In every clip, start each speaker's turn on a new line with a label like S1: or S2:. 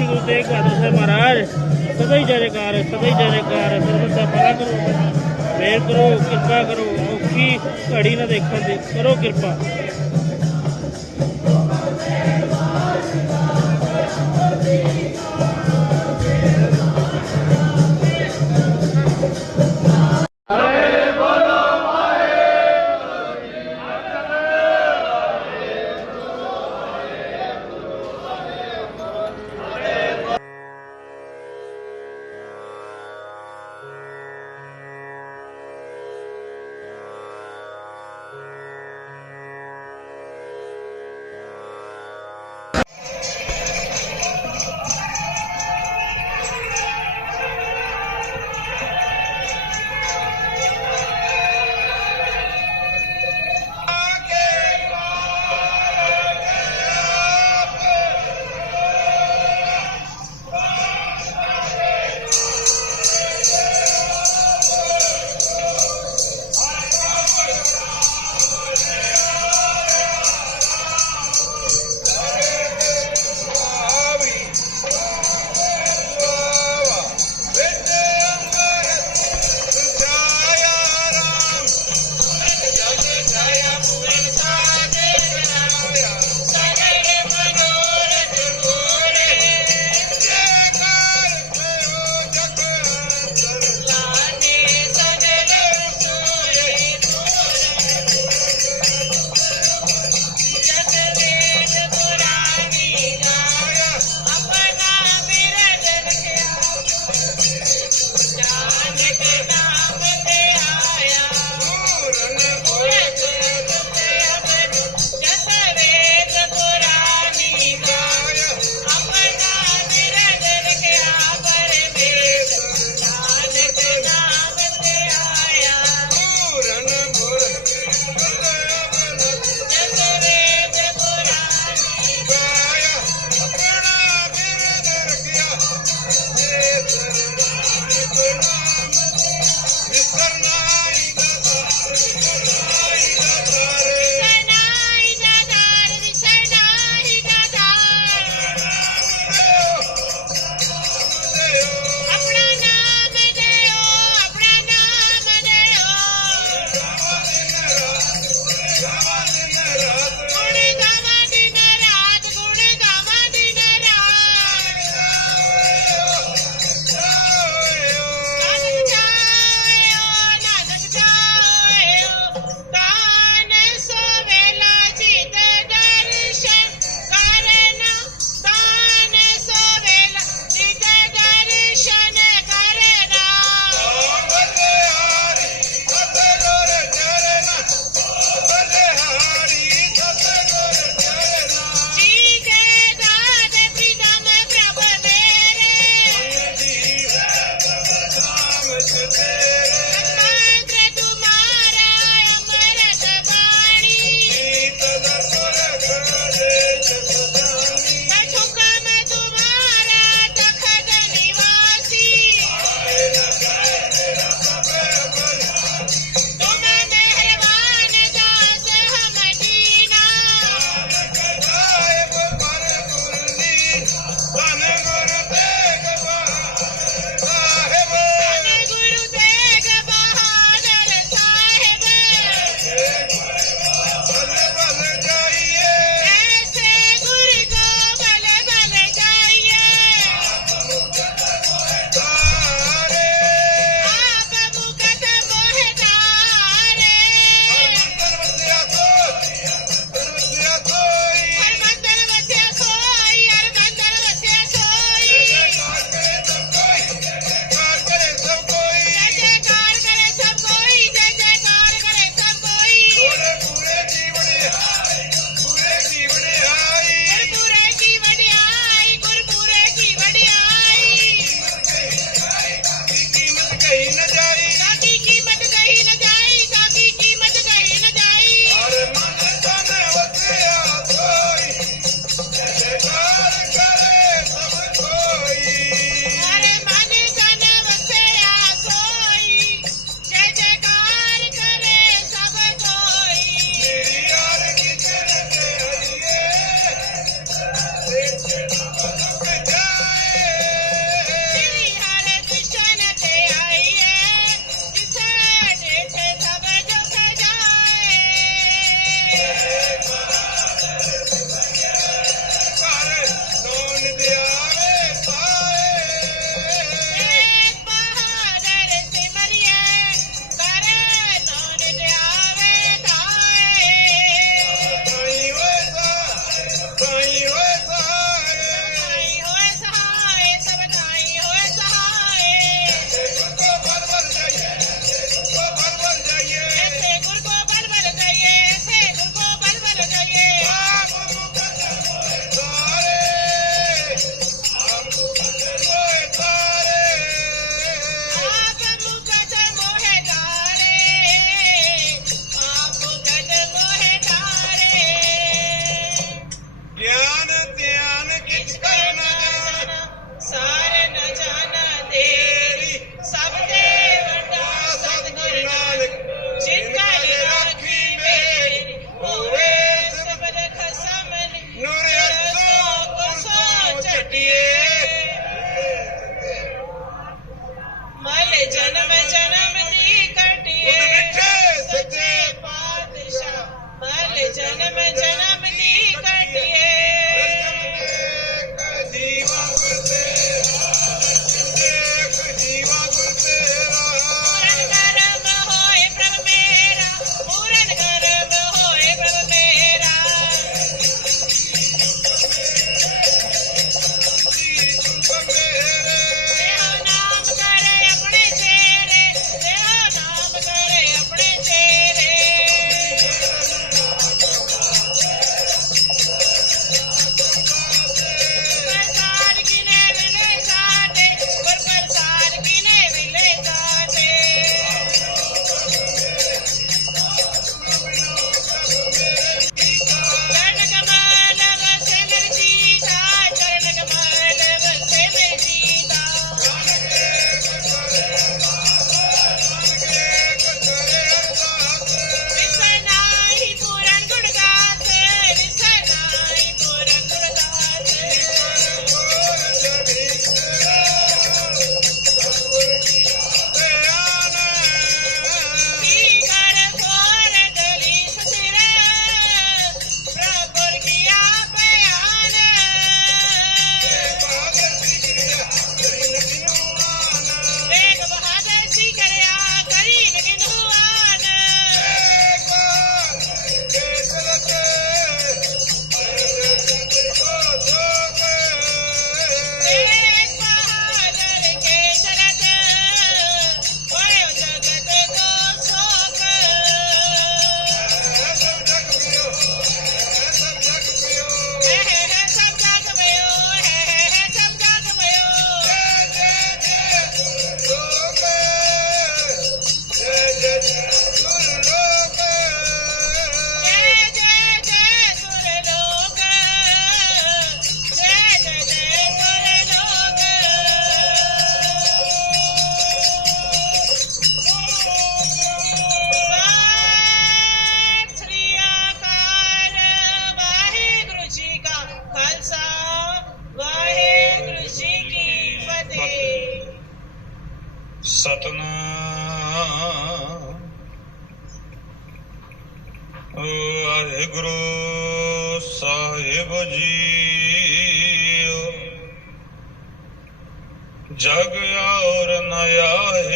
S1: શ્રી ગુરુ તેગ બહાદુર સાહેબ મહારાજ સદૈ જયકાર સદૈ જયકાર ਦਾ ਭਲਾ ਕਰੋ। ਮਿਹਰ ਕਰੋ, ਕਿਰਪਾ ਕਰੋ, ਔਖੀ ਘੜੀ ਨਾ ਦੇਖਣ ਦੀ, ਕਰੋ ਕਿਰਪਾ।
S2: Hallelujah.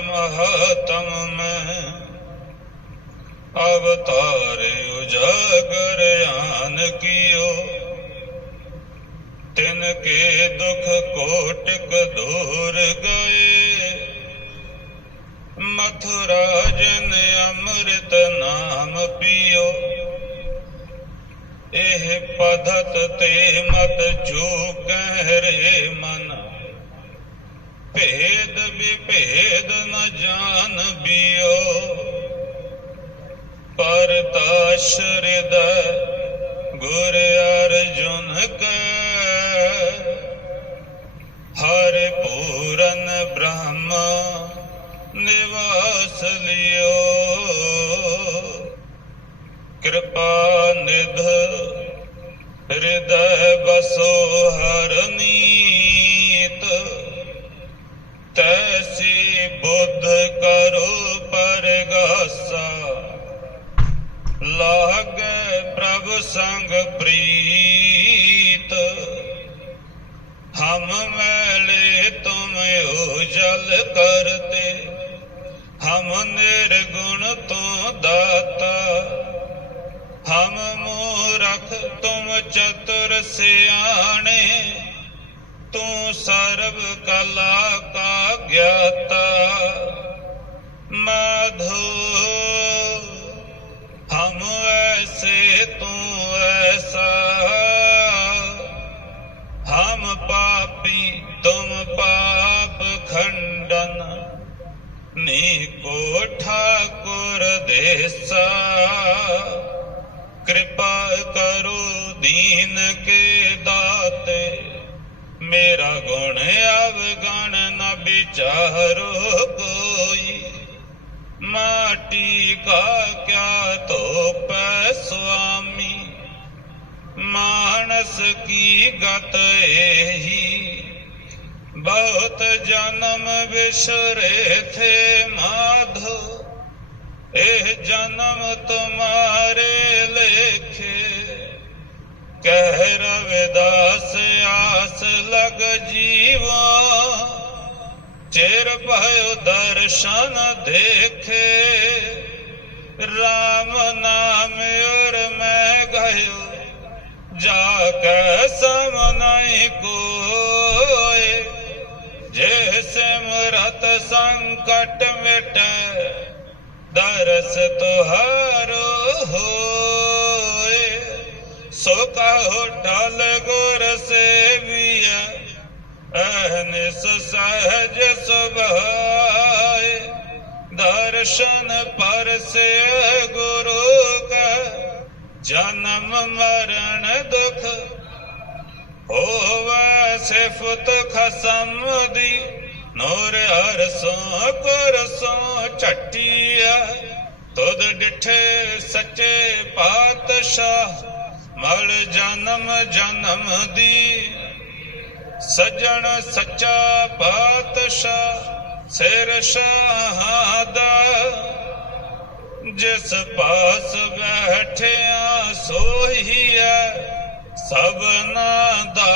S2: ਨਇਆ ਹੈ ਮਹਤਮ ਮੈਂ ਅਵਤਾਰੇ ਉਜਾਗਰ ਆਨ ਕੀਓ ਤਿਨ ਕੇ ਦੁਖ ਕੋਟਿਕ ਦੂਰ ਗਏ ਮਥੁਰਾ ਜਨ ਅੰਮ੍ਰਿਤ ਨਾਮ ਪੀਓ ਇਹ ਪਧਤ ਤੇ ਮਤ ਜੋ ਕਹਿ ਰੇ ਮਨ ਭੇਦ ਵਿਭੇਦ ਨ ਜਾਣ ਬਿਓ। ਪਰਤਾਸ਼ ਅਚਲ ਕਰਤੇ, ਹਮ ਨਿਰਗੁਣ ਤੋਂ ਦਾਤਾ। ਹਮ ਮੂਰਖ ਤੁਮ ਚਤੁਰ ਸਿਆਣੇ, ਤੂੰ ਸਰਬ ਕਲਾ ਕਾ ਗਿਆਤਾ। ਮਾਧੋ, ਹਮ ਐਸੇ ਤੂੰ ਐਸਾ। ਹਮ ਪਾਪੀ ਤੁਮ ਪਾ ਖੰਡਨ ਨੀ ਕੋਠਾ ਕੁਰ ਦੇਸਾ। ਕਿਰਪਾ ਕਰੋ ਦੀਨ ਕੇ ਦਾਤੇ। ਮੇਰਾ ਗੁਣ ਅਵਗਣ ਨ ਵਿਚਾਰੋ ਕੋਈ। ਮਾਟੀ ਕਾ ਕਿਆ ਧੋਪੈ ਸੁਆਮੀ। ਮਾਨਸ ਕੀ ਗਤ ਏਹੀ। ਬਹੁਤ ਜਨਮ ਵਿਸਰੇ ਥੇ ਮਾਧੋ, ਇਹ ਜਨਮ ਤੁਮਾਰੇ ਲੇਖੇ। ਕਹਿ ਰਵਿਦਾਸ ਆਸ ਲਗ ਜੀਵਾ, ਚਿਰ ਭਇਓ ਦਰਸ਼ਨ ਦੇਖੇ। ਰਾਮ ਨਾਮ ਉਰ ਮੈਂ ਗਇਓ ਜਾ ਕੈ ਸਮ ਨਹੀਂ ਜੇ ਸਿਮਰਤ ਸੰਕਟ ਮਿਟੈ, ਦਰਸ ਤੁਹਾਰੋ ਹੋਏ। ਸੋ ਕਹੋ ਢਲ ਗੁਰ ਸੇਵੀਐ ਅਹਨਿਸ ਸਹਜ ਸੁਭਾਏ। ਦਰਸ਼ਨ ਪਰਸੇ ਗੁਰੂ ਕਾ, ਜਨਮ ਮਰਨ ਦੁਖ ਹੋਵੇ ਸਿਫਤ ਖਸਮ ਦੀ, ਨੂਰ ਅਰਸੋਂ ਕੁਰਸੋਂ ਛਟਿਆ ਤੁਧ ਡਿਠੇ ਸੱਚੇ ਪਾਤਸ਼ਾਹ, ਮਲ ਜਨਮ ਜਨਮ ਦੀ। ਸਜਣ ਸੱਚਾ ਪਾਤਸ਼ਾਹ, ਸਿਰ ਸ਼ਹਾਦਾ। ਜਿਸ ਪਾਸ ਬੈਠਿਆ ਸੋਈ ਹੈ ਸਭਨਾ ਦਾ।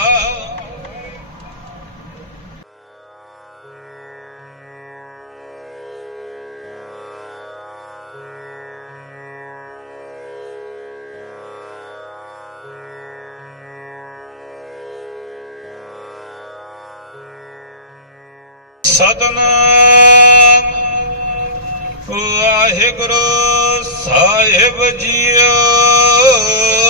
S2: ਸਤਨਾਮ ਵਾਹਿਗੁਰੂ ਸਾਹਿਬ ਜੀਓ।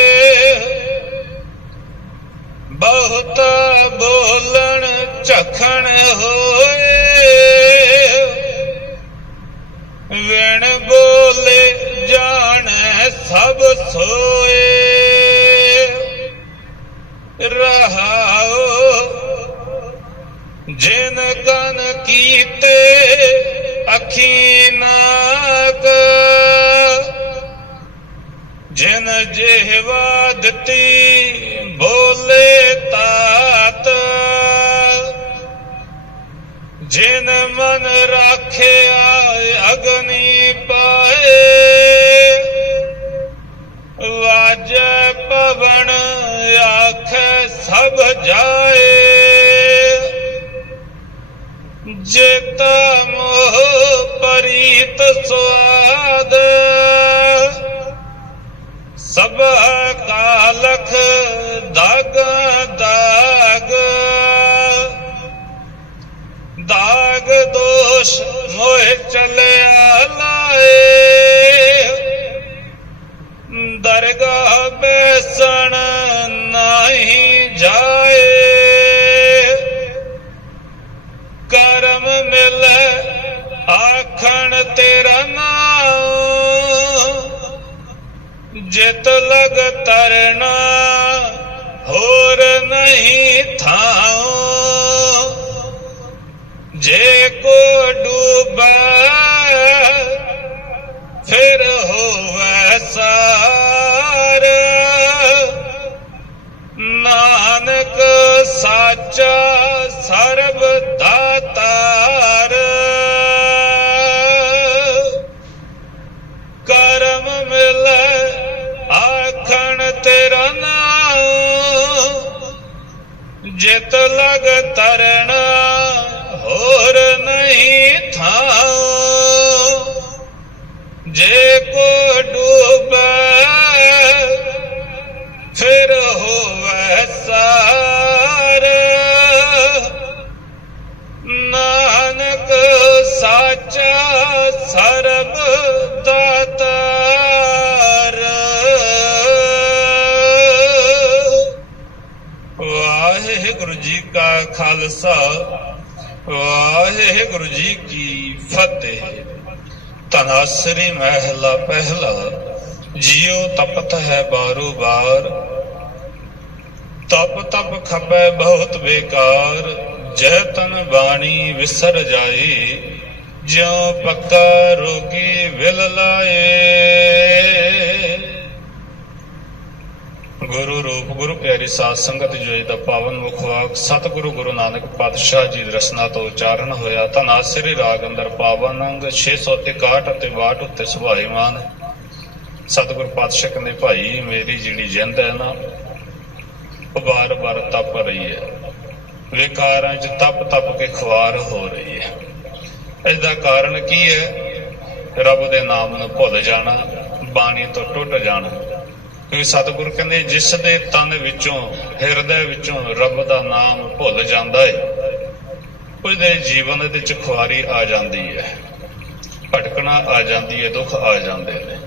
S2: ਬਹੁਤ ਬੋਲਣ ਝਖਣ ਹੋਏ। ਵਿਣ ਬੋਲੇ ਜਾਣ ਸਭ ਸੋਏ। ਰਹਾਓ ਜਿਨ ਕਨ ਕੀਤੇ ਅੱਖੀ ਨਾਕ। ਜਿਨ ਜਿਹਵਾ ਦਿੱਤੀ ਜਿਨ ਮਨ ਰਾਖਿਆ ਅਗਨੀ ਪਾਏ, ਵਾਜੈ ਪਵਨ ਆਖੈ ਸਭ ਜਾਏ। ਜੇਤਾ ਮੋਹ ਪਰੀਤ ਸੁਆਦ, ਸਭ ਕਾਲਖ ਦਾਗ ਦਾਗ। ਦਾਗ ਦੋਸ਼ ਮੋਹ ਚਲਿਆ ਲਾਏ। ਦਰਗਾਹ ਬੈਸਣ ਨਹੀਂ ਜਾਏ। ਕਰਮ ਮਿਲ ਆਖਣ ਤੇਰਾ ਨਾਮ ਜਿਤ ਲਗ ਤਰਨਾ ਹੋਰ ਨਹੀਂ ਥਾਉ। ਜੇ ਕੋ ਡੂਬੈ, ਫਿਰ ਹੋਵੈ ਸਾਰ। ਨਾਨਕ ਸਾਚਾ ਸਰਬ ਦਾਤਾਰ। ਕਰਮ ਮਿਲੈ ਆਖਣ ਤੇਰਾ ਨਾਮ। ਜਿਤ ਲਗ ਤਰਣਾ ਪਹਿਲਾ, ਜਿਉ ਤਪਤ ਹੈ ਬਾਰੋ ਬਾਰ ਤਪ ਤਪ ਖਪੈ ਬਹੁਤ ਬੇਕਾਰ ਜੈ ਤਨ ਬਾਣੀ ਵਿਸਰ ਜਾਏ, ਜਿਉ ਪੱਕਾ ਰੋਗੀ ਵਿਲ ਲਾਏ। ਗੁਰੂ ਰੂਪ, ਗੁਰੂ ਪਿਆਰੀ ਸਾਧ ਸੰਗਤ ਜੋਈ ਦਾ ਪਾਵਨ ਮੁਖਵਾਕ ਸਤਿਗੁਰੂ ਗੁਰੂ ਨਾਨਕ ਪਾਤਸ਼ਾਹ ਜੀ ਦੀ ਰਸਨਾ ਤੋਂ ਉਚਾਰਨ ਹੋਇਆ ਧਨਾਸਰੀ ਰਾਗ ਅੰਦਰ ਪਾਵਨ ਅੰਗ 661 ਅਤੇ 62 ਉੱਤੇ ਸੁਭਾਈਮਾਨ। ਸਤਿਗੁਰ ਪਾਤਸ਼ਾਹ ਕਹਿੰਦੇ, ਭਾਈ, ਮੇਰੀ ਜਿਹੜੀ ਜਿੰਦ ਹੈ ਨਾ, ਉਹ ਬਾਰ-ਬਾਰ ਤਪ ਰਹੀ ਹੈ। ਵਿਕਾਰਾਂ 'ਚ ਤਪ ਤਪ ਕੇ ਖੁਆਰ ਹੋ ਰਹੀ ਹੈ। ਇਸ ਕਾਰਨ ਕੀ ਹੈ? ਰੱਬ ਦੇ ਨਾਮ ਨੂੰ ਭੁੱਲ ਜਾਣਾ, ਬਾਣੀ ਤੋਂ ਟੁੱਟ ਜਾਣਾ। ਕਿਉਂਕਿ ਸਤਿਗੁਰ ਕਹਿੰਦੇ, ਜਿਸ ਦੇ ਤਨ ਵਿੱਚੋਂ, ਹਿਰਦੇ ਵਿੱਚੋਂ ਰੱਬ ਦਾ ਨਾਮ ਭੁੱਲ ਜਾਂਦਾ ਹੈ ਉਹਦੇ ਜੀਵਨ ਦੇ ਵਿੱਚ ਖੁਆਰੀ ਆ ਜਾਂਦੀ ਹੈ ਭਟਕਣਾ ਆ ਜਾਂਦੀ ਹੈ ਦੁੱਖ ਆ ਜਾਂਦੇ ਨੇ।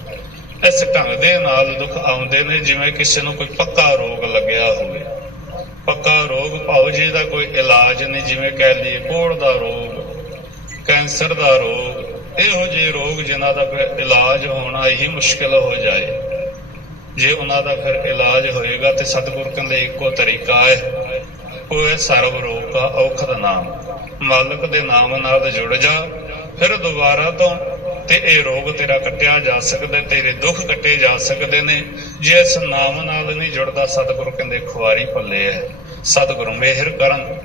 S2: ਇਸ ਢੰਗ ਦੇ ਨਾਲ ਦੁੱਖ ਆਉਂਦੇ ਨੇ, ਜਿਵੇਂ ਕਿਸੇ ਨੂੰ ਕੋਈ ਪੱਕਾ ਰੋਗ ਲੱਗਿਆ ਹੋਵੇ। ਪੱਕਾ ਰੋਗ ਭਾਵ ਜੀ ਦਾ ਕੋਈ ਇਲਾਜ ਨਹੀਂ, ਜਿਵੇਂ ਕਹਿ ਲਈਏ ਕੋੜ ਦਾ ਰੋਗ, ਕੈਂਸਰ ਦਾ ਰੋਗ, ਇਹੋ ਜਿਹੇ ਰੋਗ ਜਿਨ੍ਹਾਂ ਦਾ ਇਲਾਜ ਹੋਣਾ ਹੀ ਮੁਸ਼ਕਲ ਹੋ ਜਾਏ। ਜੇ ਉਹਨਾਂ ਦਾ ਫਿਰ ਇਲਾਜ ਹੋਏਗਾ ਤੇ ਸਤਿਗੁਰ ਕਹਿੰਦੇ ਇੱਕੋ ਤਰੀਕਾ ਹੈ। ਉਹ ਹੈ ਸਰਵ ਰੋਗ ਦਾ ਔਖਦ ਨਾਮ। ਮਾਲਕ ਦੇ ਨਾਮ ਨਾਲ ਜੁੜ ਜਾ, ਫਿਰ ਦੁਬਾਰਾ ਤੋਂ ਤੇ ਇਹ ਰੋਗ ਤੇਰਾ ਕੱਟਿਆ ਜਾ ਸਕਦਾ, ਤੇਰੇ ਦੁੱਖ ਕੱਟੇ ਜਾ ਸਕਦੇ ਨੇ। ਜੇ ਇਸ ਨਾਮ ਨਾਲ ਨਹੀਂ ਜੁੜਦਾ ਸਤਿਗੁਰੂ ਕਹਿੰਦੇ ਖੁਆਰੀ ਪੱਲੇ ਹੈ। ਸਤਿਗੁਰੂ ਮਿਹਰ ਕਰਨ।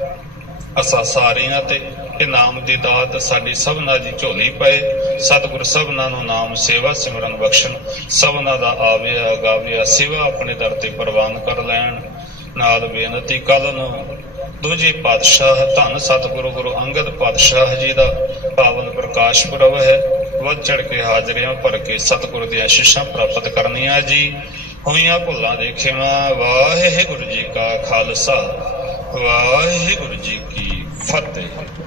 S2: ਅਸਾਂ ਸਾਰੀਆਂ ਤੇ ਇਹ ਨਾਮ ਦੀ ਦਾਤ ਸਾਡੀ ਸਭਨਾ ਦੀ ਝੋਲੀ ਪਏ। ਸਤਿਗੁਰ ਸਭਨਾ ਨੂੰ ਨਾਮ ਸੇਵਾ ਸਿਮਰਨ ਬਖਸ਼ਣ। ਸਭਨਾ ਦਾ ਆਵਿਆ ਗਾਵਿਆ ਸੇਵਾ ਆਪਣੇ ਦਰ ਤੇ ਪ੍ਰਵਾਨ ਕਰ ਲੈਣ। ਨਾਲ ਬੇਨਤੀ ਕੱਲ ਨੂੰ ਦੂਜੇ ਪਾਤਸ਼ਾਹ ਧੰਨ ਸਤਿਗੁਰੂ ਗੁਰੂ ਅੰਗਦ ਪਾਤਸ਼ਾਹ ਜੀ ਦਾ ਪਾਵਨ ਪ੍ਰਕਾਸ਼ ਪੁਰਬ ਹੈ। ਵੱਧ ਚੜ ਕੇ ਹਾਜ਼ਰੀਆਂ ਭਰ ਕੇ ਸਤਿਗੁਰ ਦੀਆਂ ਆਸ਼ੀਸ਼ਾਂ ਪ੍ਰਾਪਤ ਕਰਨੀਆਂ ਜੀ। ਹੋਈਆਂ ਭੁੱਲਾਂ ਦੇ ਖਿਮਾ ਵਾਹਿਗੁਰੂ ਜੀ ਕਾ ਖਾਲਸਾ। ਵਾਹਿਗੁਰੂ ਜੀ ਕੀ ਫਤਿਹ।